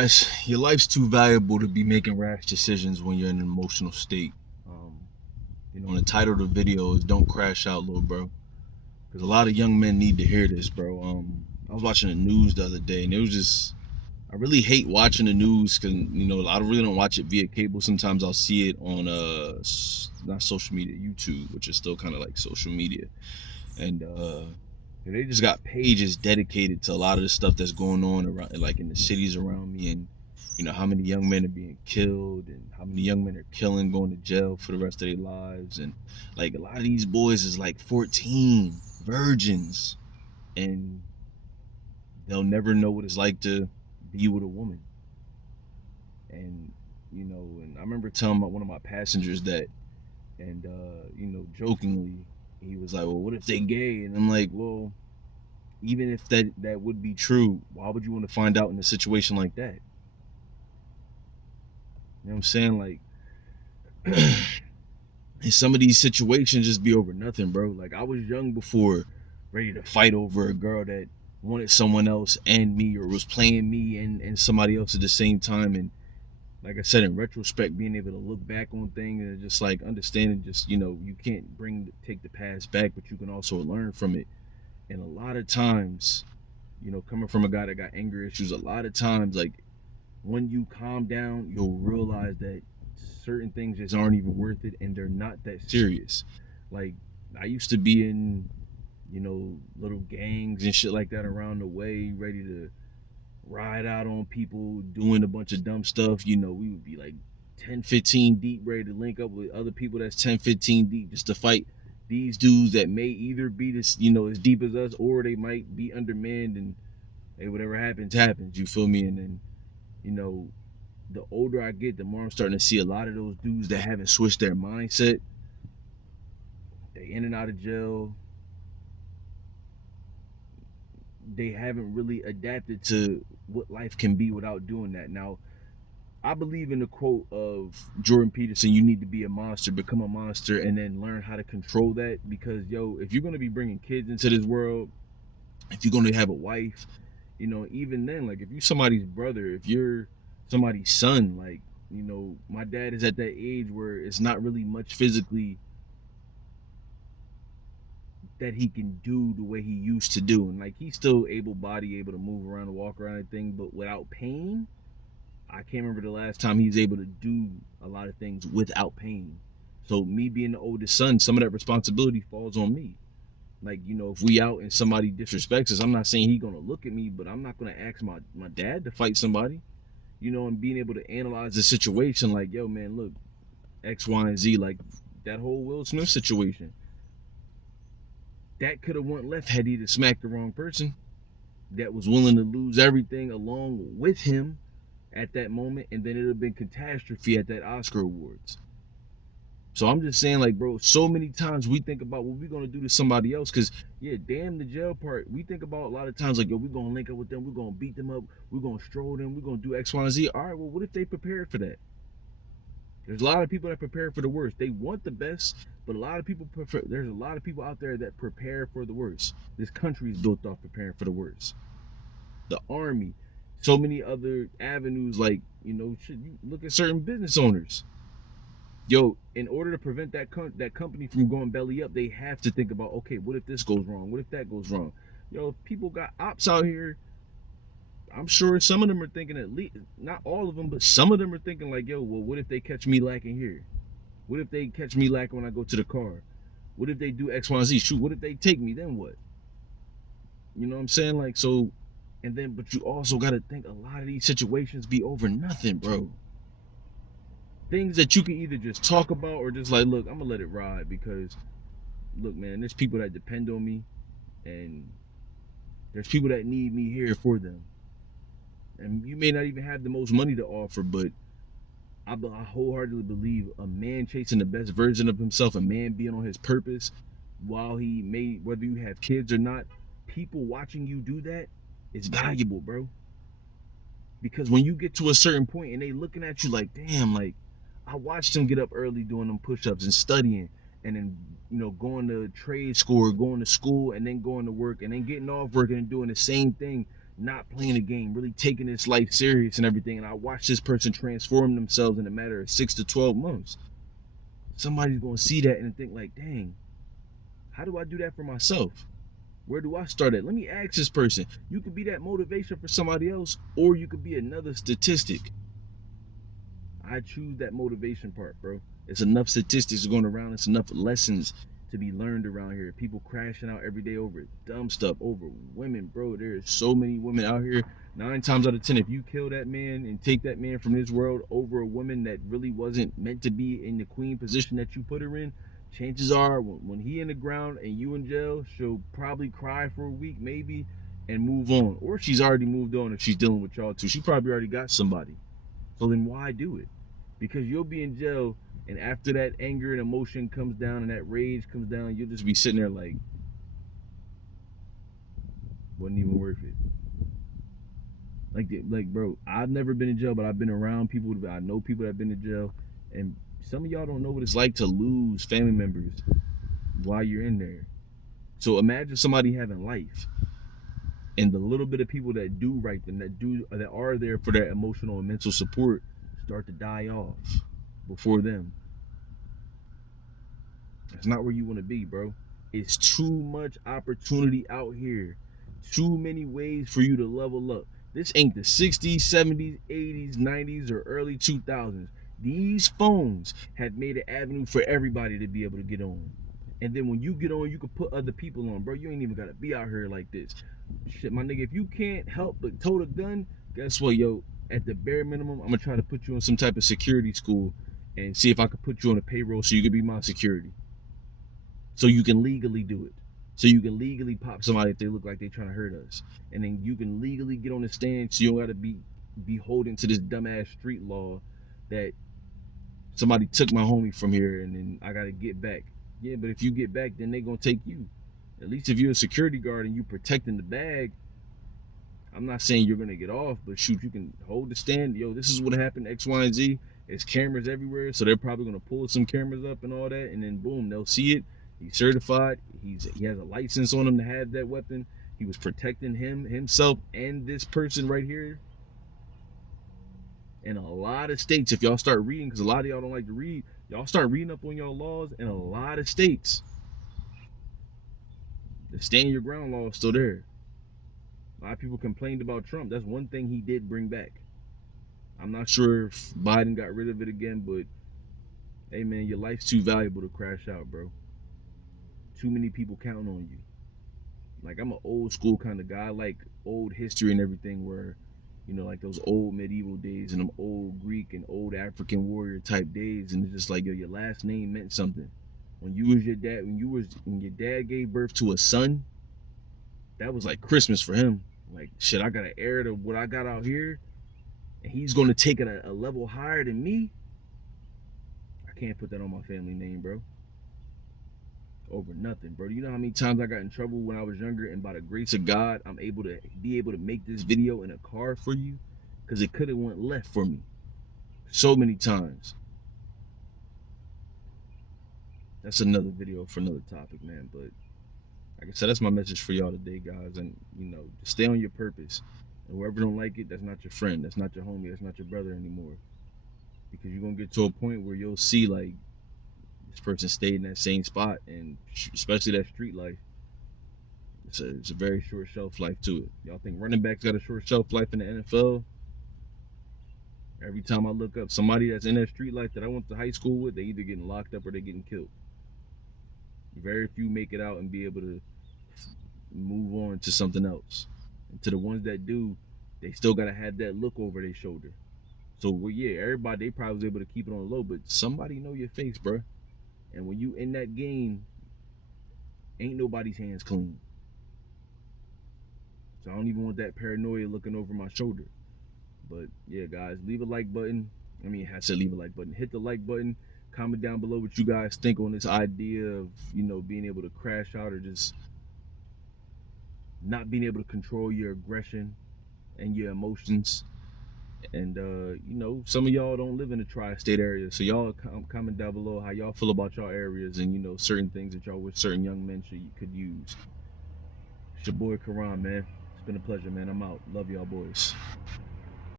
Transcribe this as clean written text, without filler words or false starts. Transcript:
guys, your life's too valuable to be making rash decisions when you're in an emotional state. Um, the title of the video is "Don't Crash Out, Lil Bro," because a lot of young men need to hear this, bro. I was watching the news the other day, and it was just I really hate watching the news because I really don't watch it via cable. Sometimes I'll see it on not social media, YouTube, which is still kind of like social media, and they just got pages dedicated to a lot of the stuff that's going on around, like in the cities around me, and how many young men are being killed, and how many young men are killing, going to jail for the rest of their lives, and like a lot of these boys is like 14 virgins, and they'll never know what it's like to be with a woman. And and I remember telling one of my passengers that, and jokingly, he was like, "Well, what if they gay?" And I'm like, "Well, even if that would be true, why would you want to find out in a situation like that?" You know what I'm saying? Like, and some of these situations just be over nothing, bro. Like, I was young before, ready to fight over a girl that wanted someone else and me, or was playing me and somebody else at the same time. And like I said, in retrospect, being able to look back on things and just like understanding, just you can't take the past back, but you can also learn from it. And a lot of times, coming from a guy that got anger issues, a lot of times, like, when you calm down, you'll realize that certain things just aren't even worth it, and they're not that serious. Like, I used to be in, little gangs and shit like that around the way, ready to ride out on people, doing a bunch of dumb stuff. We would be like 10, 15 deep, ready to link up with other people that's 10, 15 deep, just to fight these dudes that may either be this, as deep as us, or they might be undermanned, and hey, whatever happens, happens. You feel me? And then, the older I get, the more I'm starting to see a lot of those dudes that haven't switched their mindset. They in and out of jail. They haven't really adapted to what life can be without doing that. Now, I believe in the quote of Jordan Peterson: "You need to be a monster, become a monster, and then learn how to control that." Because, if you're going to be bringing kids into this world, if you're going to have a wife, even then, like, if you're somebody's brother, if you're somebody's son, like, my dad is at that age where it's not really much physically that he can do the way he used to do. And like, he's still able-bodied, able to move around and walk around and thing, but without pain. I can't remember the last time he's able to do a lot of things without pain. So me being the oldest son, some of that responsibility falls on me. Like, if we out and somebody disrespects us, I'm not saying he's gonna look at me, but I'm not gonna ask my dad to fight somebody. And being able to analyze the situation, like, yo, man, look, X, Y, and Z, like that whole Will Smith situation. That could have went left had he to smack the wrong person that was willing to lose everything along with him at that moment, and then it would have been catastrophe at that Oscar Awards. So I'm just saying, like, bro, so many times we think about what we're gonna do to somebody else, because yeah, damn the jail part. We think about a lot of times, like, yo, we're gonna link up with them, we're gonna beat them up, we're gonna stroll them, we're gonna do X, Y, and Z. All right, well, what if they prepared for that? There's a lot of people that prepare for the worst. They want the best, but a lot of people prefer. There's a lot of people out there that prepare for the worst. This country is built off preparing for the worst. The army, so many other avenues. Like, you look at certain business owners. Yo, in order to prevent that company from going belly up, they have to think about, okay, what if this goes wrong? What if that goes wrong? If people got ops out here, I'm sure some of them are thinking, at least not all of them, but some of them are thinking like, yo, well, what if they catch me lacking here? What if they catch me lacking when I go to the car? What if they do X, Y, and Z? Shoot, what if they take me? Then what? You know what I'm saying? Like, so, and then, but you also got to think a lot of these situations be over nothing, bro. Things that you can either just talk about or just like, look, I'm gonna let it ride, because, look, man, there's people that depend on me, and there's people that need me here for them. And you may not even have the most money to offer, but I wholeheartedly believe a man chasing the best version of himself, a man being on his purpose, while he may, whether you have kids or not, people watching you do that is valuable, bro. Because when you get to a certain point and they looking at you like, damn, like, I watched him get up early doing them push-ups and studying, and then, going to trade school, or going to school, and then going to work, and then getting off work and doing the same thing. not playing the game, really taking this life serious and everything. And I watch this person transform themselves in a matter of 6 to 12 months. Somebody's going to see that and think like, dang, how do I do that for myself? Where do I start at? Let me ask this person. You could be that motivation for somebody else, or you could be another statistic. I choose that motivation part, bro. It's enough statistics going around. It's enough lessons to be learned around here. People crashing out every day over dumb stuff, over women, bro. There's so many women out here. 9 times out of 10, if you kill that man and take that man from this world over a woman that really wasn't meant to be in the queen position that you put her in, chances are when he in the ground and you in jail, she'll probably cry for a week maybe and move on. Or she's already moved on if she's dealing with y'all too. She probably already got somebody. So then why do it? Because you'll be in jail, and after that anger and emotion comes down and that rage comes down, you'll just be sitting there like, wasn't even worth it. Like, bro, I've never been in jail, but I've been around people. I know people that have been in jail, and some of y'all don't know what it's like to lose family members while you're in there. So imagine somebody having life, and the little bit of people that do right them, that are there for that emotional and mental support, start to die off before them. That's not where you want to be, bro. It's too much opportunity out here. Too many ways for you to level up. This ain't the 60s, 70s, 80s, 90s, or early 2000s. These phones have made an avenue for everybody to be able to get on. And then when you get on, you can put other people on, bro. You ain't even got to be out here like this. Shit, my nigga, if you can't help but tote a gun, guess what, yo? At the bare minimum, I'm going to try to put you in some type of security school and see if I can put you on a payroll so you can be my security. So you can legally do it. So you can legally pop somebody if they look like they're trying to hurt us. And then you can legally get on the stand so you don't got to be beholden to this dumbass street law that somebody took my homie from here and then I got to get back. Yeah, but if you get back, then they going to take you. At least if you're a security guard and you protecting the bag, I'm not saying you're going to get off, but shoot, you can hold the stand. Yo, this is what happened, X, Y, and Z. There's cameras everywhere, so they're probably going to pull some cameras up and all that, and then boom, they'll see it. He's certified. He has a license on him to have that weapon. He was protecting himself, and this person right here. In a lot of states, if y'all start reading, because a lot of y'all don't like to read, y'all start reading up on y'all laws in a lot of states. The stand your ground law is still there. A lot of people complained about Trump. That's one thing he did bring back. I'm not sure if Biden got rid of it again, but hey man, your life's too valuable to crash out, bro. Too many people counting on you. Like, I'm an old school kind of guy. I like old history and everything where, you know, like those old medieval days and them old Greek and old African warrior type days. And it's just like, yo, your last name meant something. When your dad gave birth to a son, that was like Christmas for him. Like, shit, I got an heir to what I got out here, and he's going to take it a level higher than me. I can't put that on my family name, bro. Over nothing, bro. You know how many times I got in trouble when I was younger, and by the grace of God, I'm able to make this video in a car for you, because it could have went left for me so many times. That's another video for another topic, man. But like I said, that's my message for y'all today, guys. And you know, just stay on your purpose. And whoever don't like it, that's not your friend, that's not your homie, that's not your brother anymore. Because you're gonna get to a point where you'll see like this person stayed in that same spot, and especially that street life, it's a very short shelf life to it. Y'all think running backs got a short shelf life in the NFL? Every time I look up somebody that's in that street life that I went to high school with, they either getting locked up or they getting killed. Very few make it out and be able to move on to something else. And to the ones that do, they still gotta have that look over their shoulder. So well, yeah, everybody, they probably was able to keep it on the low, but somebody know your face, bro. And when you in that game, ain't nobody's hands clean. So I don't even want that paranoia looking over my shoulder. But yeah, guys, leave a like button. I said leave a like button. Hit the like button. Comment down below what you guys think on this idea of, you know, being able to crash out or just not being able to control your aggression and your emotions. And you know, some of y'all don't live in the tri-state area, so y'all comment down below how y'all feel about y'all areas and, you know, certain things that y'all wish certain young men could use. It's your boy Karan, man. been a pleasure, man. I'm out. Love y'all boys.